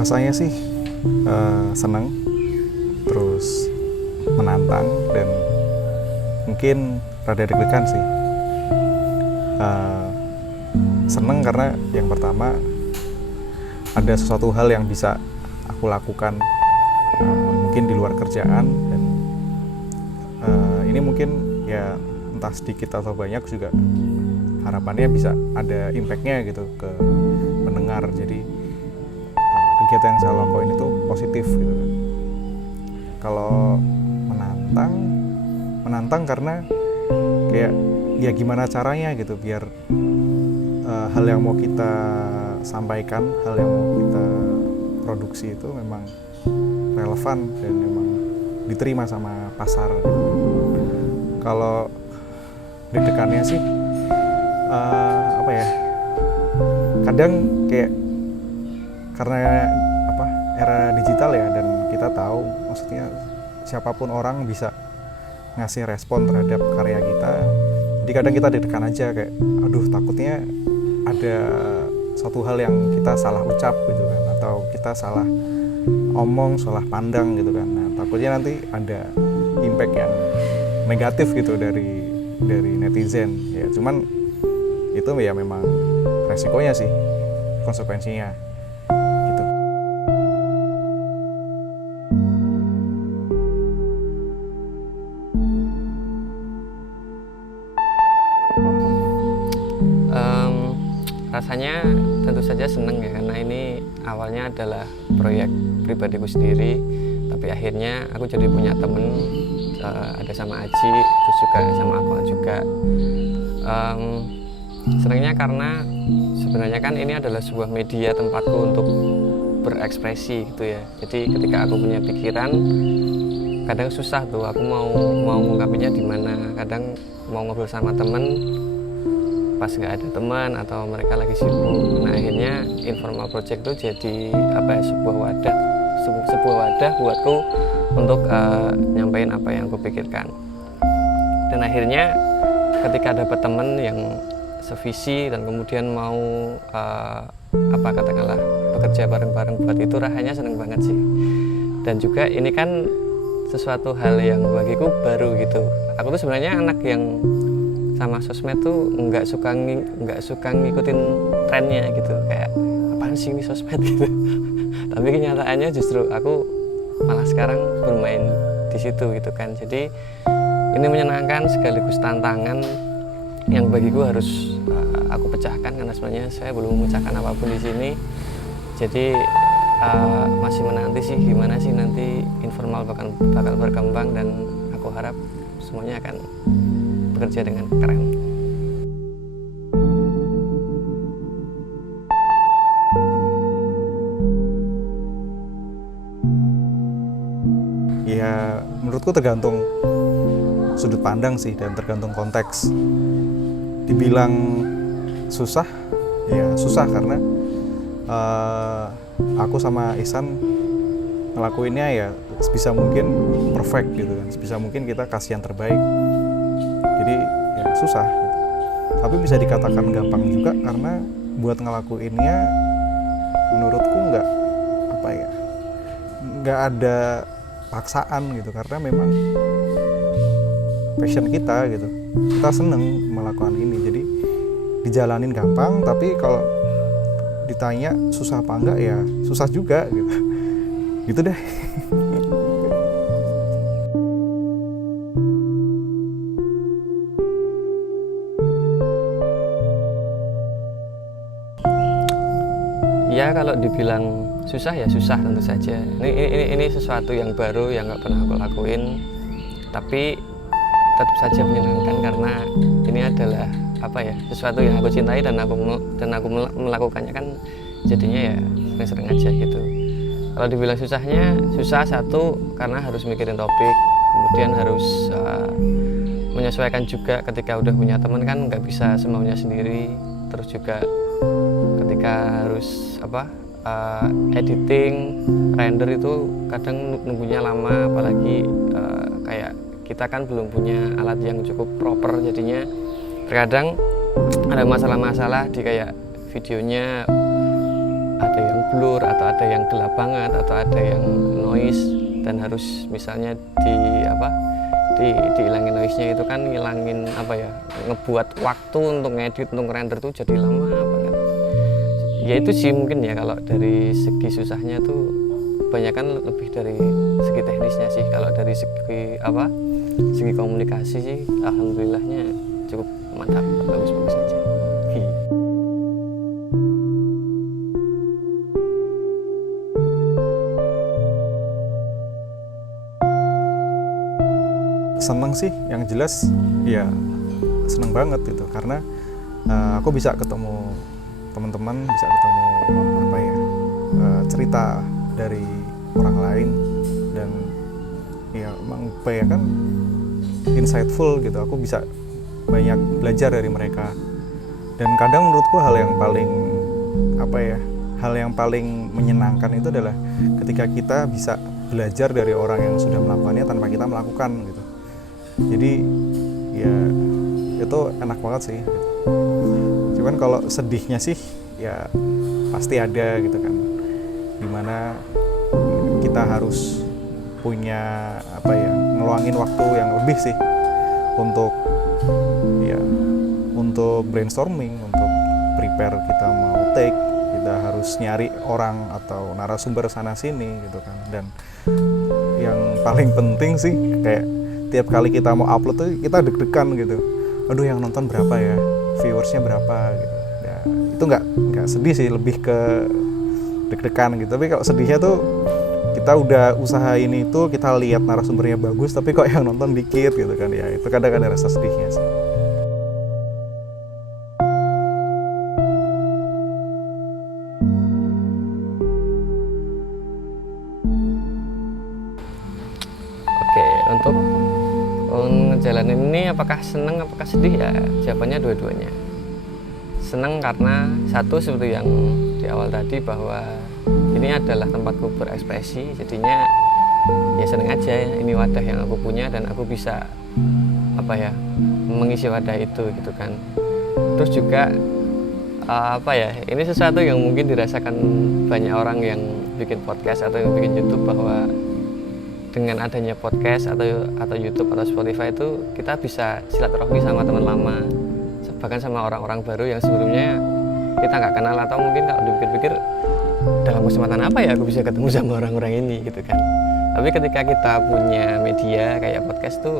Rasanya sih seneng, terus menantang, dan mungkin rada deg-degan sih. Seneng karena yang pertama ada sesuatu hal yang bisa aku lakukan mungkin di luar kerjaan, dan ini mungkin ya entah sedikit atau banyak juga harapannya bisa ada impact-nya gitu ke pendengar. Jadi kegiatan yang saya lakuin itu positif gitu kan. Kalau menantang karena kayak ya gimana caranya gitu biar hal yang mau kita sampaikan, hal yang mau kita produksi itu memang relevan dan memang diterima sama pasar. Kalau deg-degannya sih apa ya, kadang kayak karena era digital ya, dan kita tahu maksudnya siapapun orang bisa ngasih respon terhadap karya kita. Jadi kadang kita deg-degan aja, kayak aduh takutnya ada satu hal yang kita salah ucap gitu kan, atau kita salah omong, salah pandang gitu kan. Nah, takutnya nanti ada impact yang negatif gitu dari netizen ya. Cuman itu ya memang resikonya sih, konsekuensinya gitu. Rasanya tentu saja seneng ya, karena ini awalnya adalah proyek pribadiku sendiri, tapi akhirnya aku jadi punya temen, ada sama Aji, terus juga sama Akmal juga. Senangnya karena sebenarnya kan ini adalah sebuah media tempatku untuk berekspresi gitu ya. Jadi ketika aku punya pikiran, kadang susah tuh aku mau mengungkapinnya di mana. Kadang mau ngobrol sama temen, pas nggak ada teman atau mereka lagi sibuk. Nah, akhirnya Informal Project itu jadi sebuah wadah buatku untuk nyampein apa yang aku pikirkan. Dan akhirnya ketika dapat teman yang sevisi dan kemudian mau katakanlah bekerja bareng-bareng buat itu, rasanya seneng banget sih. Dan juga ini kan sesuatu hal yang bagiku baru gitu. Aku tuh sebenarnya anak yang sama sosmed tuh nggak suka ngikutin trennya gitu, kayak apaan sih ini sosmed gitu. Tapi kenyataannya justru aku malah sekarang bermain di situ gitu kan. Jadi ini menyenangkan sekaligus tantangan yang bagiku harus aku pecahkan, karena sebenarnya saya belum memecahkan apapun di sini. Jadi masih menanti sih gimana sih nanti Informal bakal berkembang, dan aku harap semuanya akan bekerja dengan keren. Ya menurutku tergantung sudut pandang sih, dan tergantung konteks. Dibilang susah, ya susah karena aku sama Ihsan ngelakuinnya ya sebisa mungkin perfect gitu kan, sebisa mungkin kita kasih yang terbaik. Jadi ya susah gitu. Tapi bisa dikatakan gampang juga karena buat ngelakuinnya menurutku nggak ada paksaan gitu, karena memang passion kita gitu, kita seneng melakukan ini. Jadi dijalanin gampang, tapi kalau ditanya susah apa enggak ya susah juga gitu. Gitu deh. Ya kalau dibilang susah ya susah tentu saja. Ini sesuatu yang baru yang nggak pernah aku lakuin, tapi tetap saja menyenangkan karena ini adalah sesuatu yang aku cintai, dan aku melakukannya kan jadinya ya sering-sering aja gitu. Kalau dibilang susahnya, susah satu karena harus mikirin topik, kemudian harus menyesuaikan juga ketika udah punya teman kan nggak bisa semaunya sendiri. Terus juga ketika harus editing, render itu kadang nunggunya lama, apalagi kayak kita kan belum punya alat yang cukup proper, jadinya terkadang ada masalah-masalah di kayak videonya ada yang blur atau ada yang gelap banget atau ada yang noise, dan harus misalnya dihilangin noise-nya, itu kan ngilangin ngebuat waktu untuk ngedit, untuk render tuh jadi lama banget. Ya itu sih mungkin ya, kalau dari segi susahnya tuh kebanyakan lebih dari segi teknisnya sih. Kalau dari segi komunikasi sih alhamdulillahnya cukup mantap, bagus-bagus aja. Seneng sih, yang jelas ya seneng banget gitu, karena aku bisa ketemu teman-teman, bisa ketemu cerita dari orang lain, dan ya emang kan insightful gitu. Aku bisa banyak belajar dari mereka, dan kadang menurutku hal yang paling menyenangkan itu adalah ketika kita bisa belajar dari orang yang sudah melakukannya tanpa kita melakukan gitu. Jadi ya itu enak banget sih gitu. Cuman kalau sedihnya sih ya pasti ada gitu kan, dimana kita harus punya ngeluangin waktu yang lebih sih untuk brainstorming, untuk prepare kita mau take. Kita harus nyari orang atau narasumber sana sini gitu kan. Dan yang paling penting sih kayak tiap kali kita mau upload tuh kita deg-degan gitu. Aduh, yang nonton berapa ya, viewersnya berapa gitu. Ya, itu nggak sedih sih, lebih ke deg-degan gitu. Tapi kalau sedihnya tuh kita udah usaha ini tuh, kita lihat narasumbernya bagus tapi kok yang nonton dikit gitu kan. Ya itu kadang ada rasa sedihnya sih. Oke, untuk ngejalanin ini apakah senang apakah sedih, ya jawabannya dua-duanya. Senang karena satu, seperti yang di awal tadi, bahwa ini adalah tempatku berekspresi, jadinya ya seneng aja ya, ini wadah yang aku punya dan aku bisa mengisi wadah itu gitu kan. Terus juga ini sesuatu yang mungkin dirasakan banyak orang yang bikin podcast atau yang bikin YouTube, bahwa dengan adanya podcast atau YouTube atau Spotify itu kita bisa silaturahmi sama teman lama, bahkan sama orang-orang baru yang sebelumnya kita nggak kenal, atau mungkin kalau dipikir-pikir dalam kesempatan apa ya aku bisa ketemu sama orang-orang ini gitu kan. Tapi ketika kita punya media kayak podcast tuh,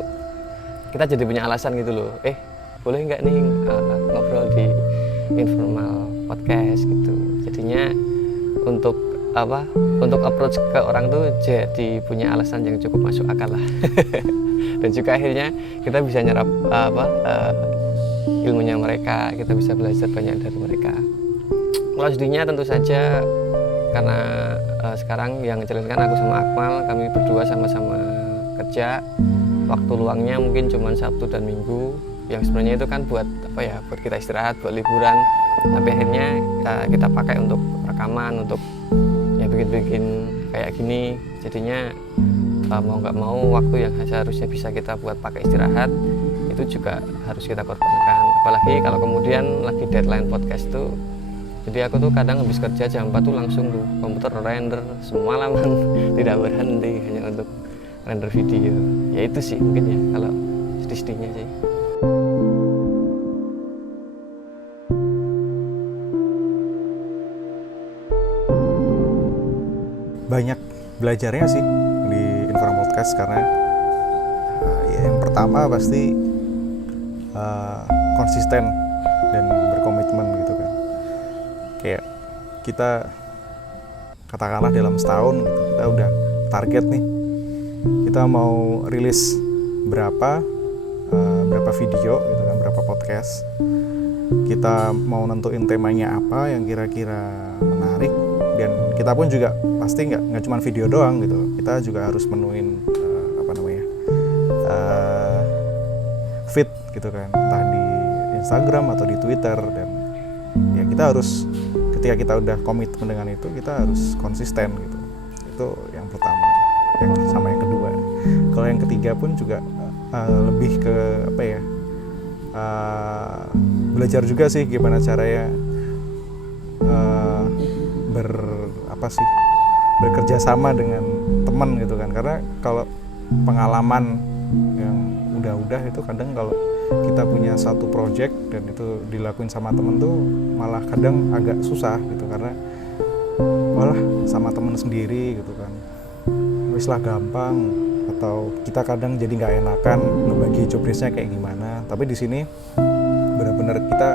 kita jadi punya alasan gitu loh, boleh nggak nih ngobrol di informal podcast gitu. Jadinya untuk approach ke orang tuh jadi punya alasan yang cukup masuk akal lah. Dan juga akhirnya kita bisa nyerap ilmunya mereka, kita bisa belajar banyak dari mereka. Kalau sedihnya tentu saja karena sekarang yang ngejalanin aku sama Akmal, kami berdua sama-sama kerja, waktu luangnya mungkin cuma Sabtu dan Minggu, yang sebenarnya itu kan buat buat kita istirahat, buat liburan, tapi akhirnya kita pakai untuk rekaman, untuk bikin kayak gini. Jadinya mau nggak mau waktu yang seharusnya bisa kita buat pakai istirahat itu juga harus kita korbankan. Apalagi kalau kemudian lagi deadline podcast tuh, jadi aku tuh kadang habis kerja jam 4 tuh langsung tuh komputer render semalaman tidak berhenti hanya untuk render video. Ya itu sih mungkin ya kalau sedih-sedihnya sih. Banyak belajarnya sih di Informal Podcast, karena yang pertama pasti konsisten dan berkomitmen gitu kan. Kayak kita katakanlah dalam setahun gitu, kita udah target nih, kita mau rilis berapa video gitu kan, berapa podcast, kita mau nentuin temanya apa yang kira-kira menarik. Dan kita pun juga pasti nggak cuma video doang gitu, kita juga harus menuin feed gitu kan, entah di Instagram atau di Twitter. Dan ya kita harus, ketika kita udah komitmen dengan itu, kita harus konsisten gitu. Itu yang pertama. Sama yang kedua, kalau yang ketiga pun juga lebih ke belajar juga sih gimana caranya apa sih bekerja sama dengan teman gitu kan, karena kalau pengalaman yang udah itu kadang kalau kita punya satu project dan itu dilakuin sama temen tuh malah kadang agak susah gitu, karena malah sama temen sendiri gitu kan wis lah gampang, atau kita kadang jadi nggak enakan ngebagi job desk-nya kayak gimana. Tapi di sini benar-benar kita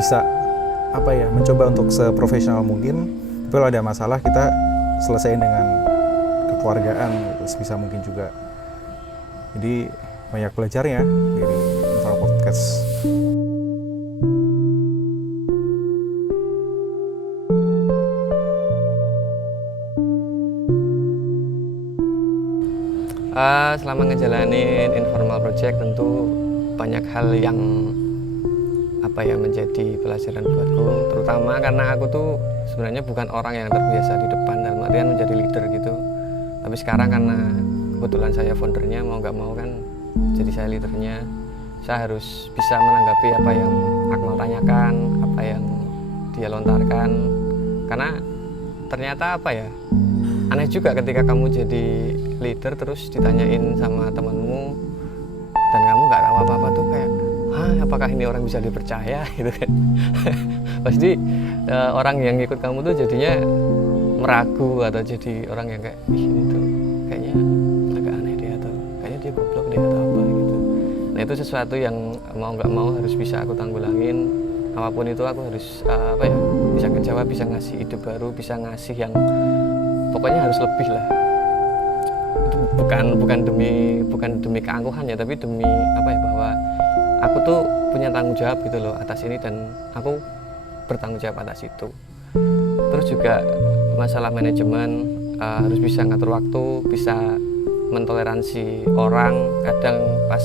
bisa apa ya, mencoba untuk seprofesional mungkin. Tapi kalau ada masalah kita selesaiin dengan kekeluargaan gitu, sebisa mungkin juga. Jadi banyak belajarnya dari Novel Podcast. Selama ngejalanin informal project tentu banyak hal yang menjadi pelajaran buatku, terutama karena aku tuh sebenarnya bukan orang yang terbiasa di depan dalam artian menjadi leader gitu. Tapi sekarang karena kebetulan saya foundernya, mau nggak mau kan jadi saya leadernya, saya harus bisa menanggapi apa yang Akmal tanyakan, apa yang dia lontarkan, karena ternyata aneh juga ketika kamu jadi leader terus ditanyain sama temanmu dan kamu nggak tahu apa-apa tuh kayak, apakah ini orang bisa dipercaya gitu kan. Pasti orang yang ikut kamu tuh jadinya meragu atau jadi orang yang kayak, ini tuh kayaknya agak aneh dia, atau kayaknya dia goblok deh atau apa gitu. Nah itu sesuatu yang mau nggak mau harus bisa aku tanggulangin. Apapun itu aku harus bisa kejawab, bisa ngasih ide baru, bisa ngasih yang pokoknya harus lebih lah. Itu bukan demi keangkuhan ya, tapi demi bahwa aku tuh punya tanggung jawab gitu loh atas ini, dan aku bertanggung jawab atas itu. Terus juga masalah manajemen, harus bisa ngatur waktu, bisa mentoleransi orang. Kadang pas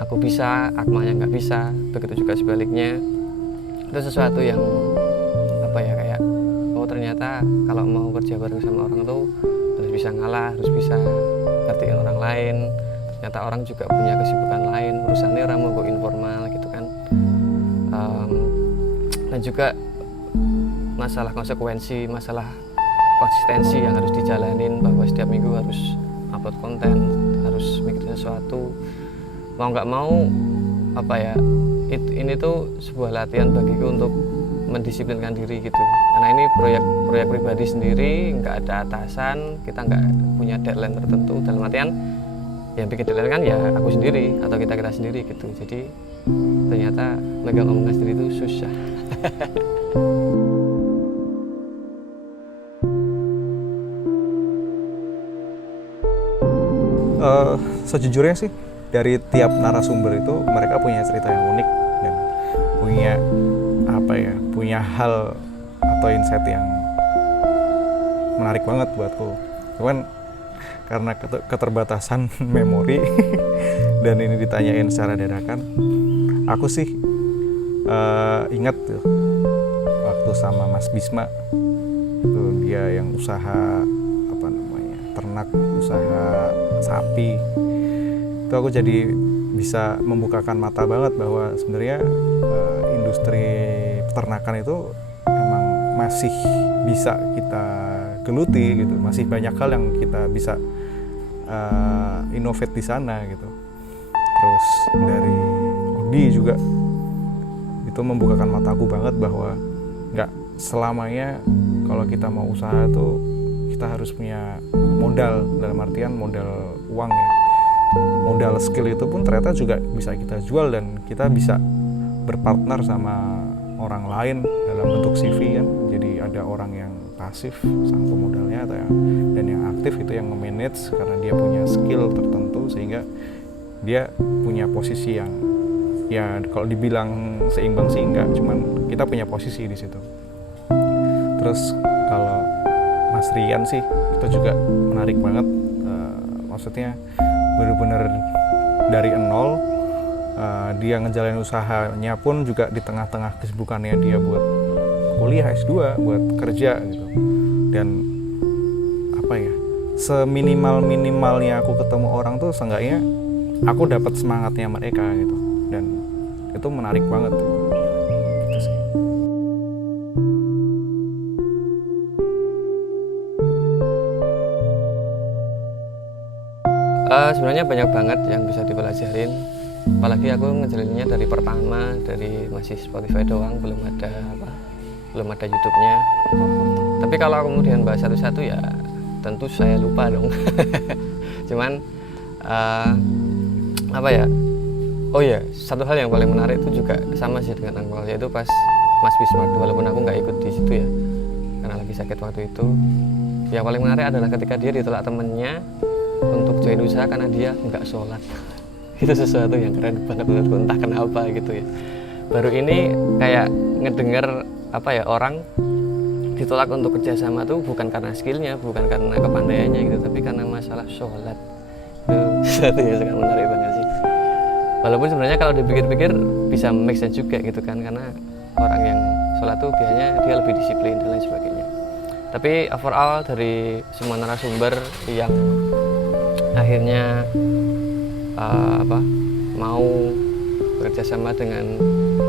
aku bisa, Akmalnya nggak bisa, begitu juga sebaliknya. Itu sesuatu yang kayak, oh ternyata kalau mau kerja bareng sama orang tuh harus bisa ngalah, harus bisa ngertiin orang lain. Ternyata orang juga punya kesibukan lain, urusannya orang mau go informal gitu kan. Dan juga masalah konsekuensi, masalah konsistensi yang harus dijalanin, bahwa setiap minggu harus upload konten, harus bikin sesuatu. Mau nggak mau ini tuh sebuah latihan bagiku untuk mendisiplinkan diri gitu, karena ini proyek pribadi sendiri, nggak ada atasan, kita nggak punya deadline tertentu. Dalam artian yang bikin deadline kan ya aku sendiri atau kita sendiri gitu. Jadi ternyata megang omongan sendiri itu susah. Sejujurnya sih dari tiap narasumber itu mereka punya cerita yang unik dan punya hal atau insight yang menarik banget buatku. Cuman karena keterbatasan memori dan ini ditanyain secara dadakan, aku sih ingat tuh waktu sama Mas Bisma tuh, dia yang usaha ternak, usaha sapi. Itu aku jadi bisa membukakan mata banget bahwa sebenarnya industri peternakan itu memang masih bisa kita geluti gitu, masih banyak hal yang kita bisa innovate di sana gitu. Terus dari Odi juga itu membukakan mataku banget bahwa nggak selamanya kalau kita mau usaha tuh kita harus punya modal, dalam artian modal uang ya. Modal skill itu pun ternyata juga bisa kita jual, dan kita bisa berpartner sama orang lain dalam bentuk CV kan. Jadi ada orang yang pasif sang pemodalnya dan yang aktif itu yang nge-manage, karena dia punya skill tertentu sehingga dia punya posisi yang ya kalau dibilang seimbang sih enggak, cuman kita punya posisi di situ. Terus kalau Mas Rian sih itu juga menarik banget, maksudnya benar-benar dari nol, dia ngejalanin usahanya pun juga di tengah-tengah kesibukannya dia buat kuliah S2, buat kerja gitu. Dan seminimal-minimalnya aku ketemu orang tuh seenggaknya aku dapat semangatnya mereka gitu, dan itu menarik banget tuh. Gitu sih. Sebenarnya banyak banget yang bisa dipelajarin, apalagi aku ngejalaninnya dari pertama, dari masih Spotify doang, belum ada YouTube-nya. Tapi kalau kemudian bahas satu-satu ya tentu saya lupa dong. Cuman oh ya, satu hal yang paling menarik itu juga sama sih dengan Angkol, yaitu pas Mas Bismart, walaupun aku nggak ikut di situ ya karena lagi sakit waktu itu. Yang paling menarik adalah ketika dia ditolak temennya untuk join usaha karena dia nggak sholat. Itu sesuatu yang keren banget menurutku, entah kenapa gitu ya. Baru ini kayak ngedenger orang ditolak untuk kerjasama tuh bukan karena skillnya, bukan karena kepandaiannya gitu, tapi karena masalah sholat. Itu sesuatu yang sangat menarik banget sih. Walaupun sebenarnya kalau dipikir-pikir bisa make sense juga gitu kan, karena orang yang sholat tuh biasanya dia lebih disiplin dan lain sebagainya. Tapi overall dari semua narasumber yang akhirnya mau bekerjasama dengan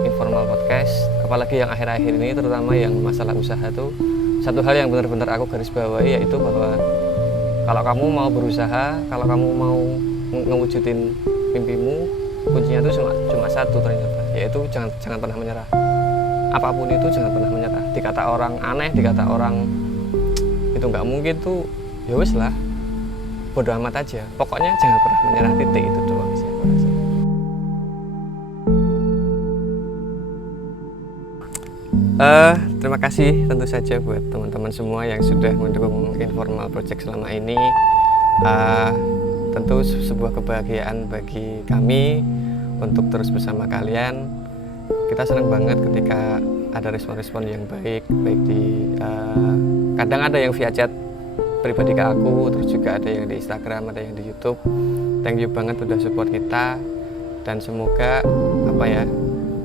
Informal Podcast, apalagi yang akhir-akhir ini, terutama yang masalah usaha tuh, satu hal yang benar-benar aku garis bawahi, yaitu bahwa kalau kamu mau berusaha, kalau kamu mau ngewujudin mimpimu, kuncinya itu cuma satu ternyata, yaitu jangan pernah menyerah. Apapun itu jangan pernah menyerah. Dikata orang aneh, dikata orang itu nggak mungkin tuh, ya wis lah, bodo amat aja. Pokoknya jangan pernah menyerah, titik itu doang sih aku rasa. Terima kasih tentu saja buat teman-teman semua yang sudah mendukung Informal Project selama ini. Tentu sebuah kebahagiaan bagi kami untuk terus bersama kalian. Kita senang banget ketika ada respon-respon yang baik di kadang ada yang via chat pribadi ke aku, terus juga ada yang di Instagram, ada yang di YouTube. Thank you banget udah support kita, dan semoga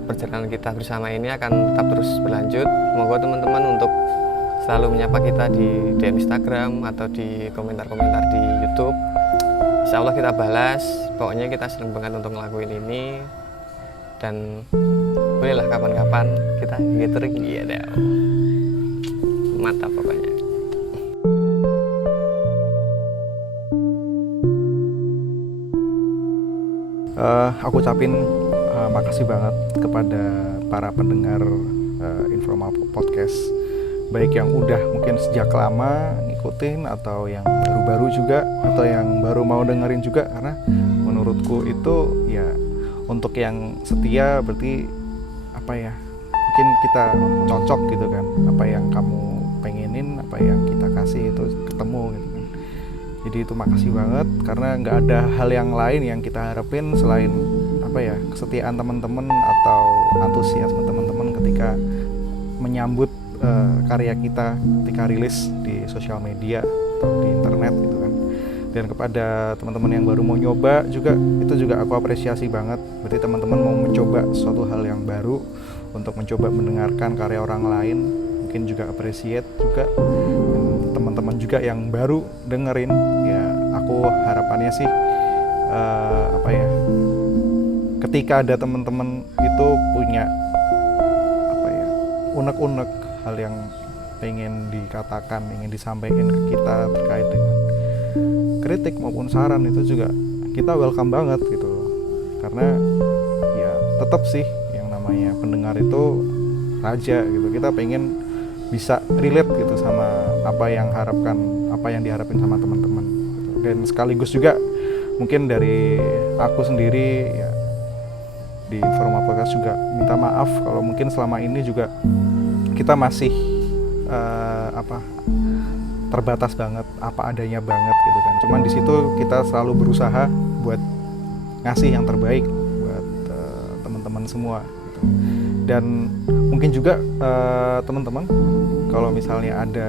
perjalanan kita bersama ini akan tetap terus berlanjut. Semoga teman-teman untuk selalu menyapa kita di DM Instagram atau di komentar-komentar di YouTube. Insya Allah kita balas. Pokoknya kita senang banget untuk ngelakuin ini, dan bolehlah kapan-kapan kita gathering ya deh. Mantap pokoknya. Aku ucapin makasih banget kepada para pendengar Informal Podcast, baik yang udah mungkin sejak lama ngikutin atau yang baru-baru juga atau yang baru mau dengerin juga, karena menurutku itu ya untuk yang setia berarti mungkin kita cocok gitu kan, apa yang kamu pengenin, apa yang kita kasih itu ketemu gitu kan. Jadi itu makasih banget, karena nggak ada hal yang lain yang kita harapin selain kesetiaan teman-teman atau antusiasme teman-teman ketika menyambut karya kita ketika rilis di sosial media atau di internet gitu kan. Dan kepada teman-teman yang baru mau nyoba juga, itu juga aku apresiasi banget. Berarti teman-teman mau mencoba suatu hal yang baru untuk mencoba mendengarkan karya orang lain, mungkin juga appreciate juga. Dan teman-teman juga yang baru dengerin, ya aku harapannya sih ketika ada teman-teman itu punya unek-unek hal yang pengen dikatakan, ingin disampaikan ke kita terkait dengan kritik maupun saran, itu juga kita welcome banget gitu loh. Karena ya tetap sih yang namanya pendengar itu raja gitu. Kita pengen bisa relate gitu sama apa yang diharapin sama teman-teman gitu. Dan sekaligus juga mungkin dari aku sendiri ya, di Informal Podcast juga minta maaf kalau mungkin selama ini juga kita masih terbatas banget, apa adanya banget gitu kan. Cuman di situ kita selalu berusaha buat ngasih yang terbaik buat teman-teman semua gitu. Dan mungkin juga teman-teman kalau misalnya ada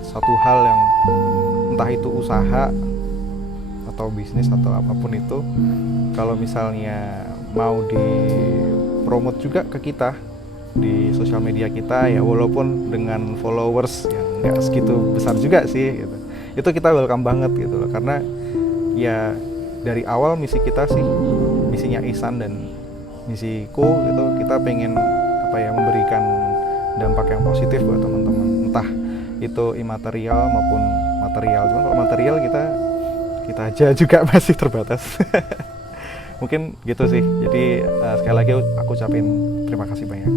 satu hal yang entah itu usaha atau bisnis atau apapun itu, kalau misalnya mau dipromot juga ke kita di sosial media kita ya, walaupun dengan followers yang nggak segitu besar juga sih gitu, itu kita welcome banget gitu loh. Karena ya dari awal misi kita sih, misinya Ihsan dan misiku itu kita pengen memberikan dampak yang positif buat teman-teman, entah itu imaterial maupun material. Cuma kalau material kita kita aja juga masih terbatas. Mungkin gitu sih. Jadi sekali lagi aku ucapin terima kasih banyak.